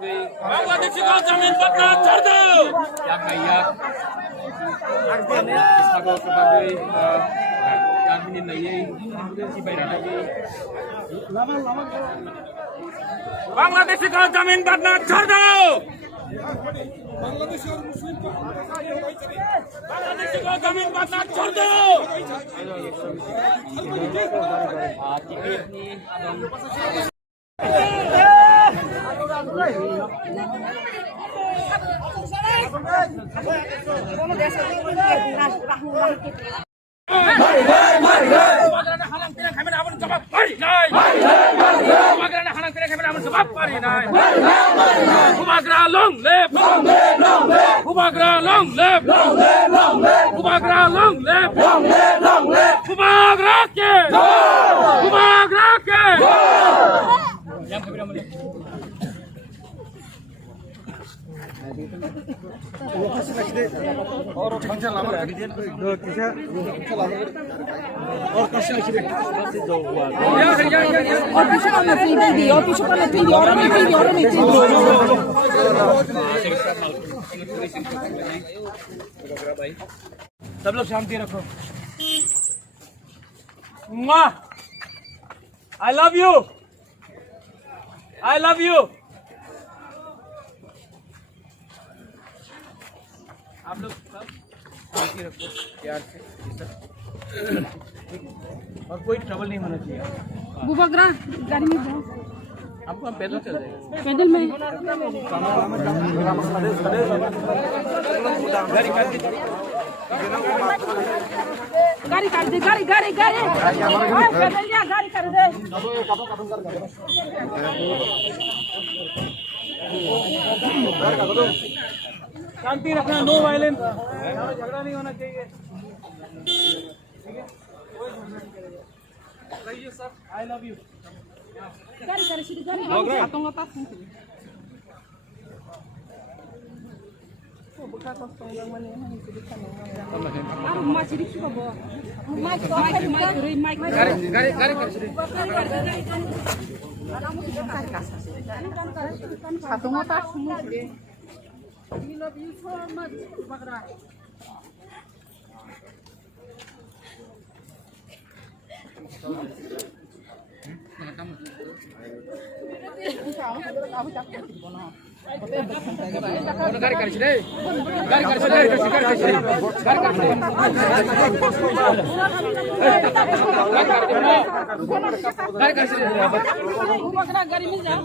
बांग्लादेशी को जमीन पर ना छोड़ दो yang kayak Istago sebagai admin lainnya kemudian si Bayra lagi Bangladeshi को जमीन पर ना छोड़ दो बांग्लादेशी को जमीन पर ना छोड़ दो Kubagra long live, long live, long live. Kubagra long live, long live, long live. Kubagra long live, long live, long live. Kubagra ke, Kubagra ke. Yang kedua mana? और पंचा लामा दो किसा और कैसे लिखी और पीछे का मैं फ्री दे दी और पीछे का मैं फ्री दी और मैं फ्री दी और मैं फ्री दी सब लोग शांति रखो I love you I love you आप लोग सब शांति रखो प्यार से और कोई ट्रबल नहीं होना चाहिए बुबगरा गाड़ी में जाओ आपको हम पैदल चल जाएंगे पैदल में गाड़ी कर दे गाड़ी गाड़ी गाड़ी पैदल जा गाड़ी कर दे शांति रखना नो वायलेंस झगड़ा नहीं होना चाहिए ठीक है रहिए सर आई लव यू गाड़ी कर सीधी गाड़ी आतंग पास We love you so much, Bagra. गाड़ी कर दे गाड़ी कर दे गाड़ी कर दे Bagra गाड़ी में जाओ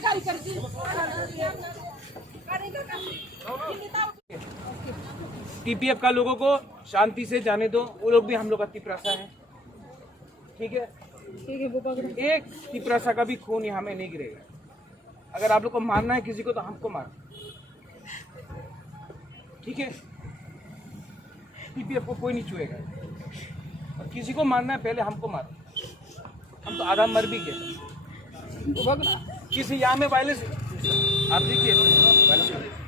गाड़ी कर दी टीपीएफ का लोगों को शांति से जाने दो वो लोग भी हम लोग का तिपरासा है ठीक है एक तिपरासा का भी खून यहाँ में नहीं गिरेगा अगर आप लोग को मारना है किसी को तो हमको मारो ठीक है टीपीएफ को कोई नहीं छुएगा और किसी को मारना है पहले हमको मारो हम तो आधा मर भी गए किसी यहाँ में वायलेंस आप देखिए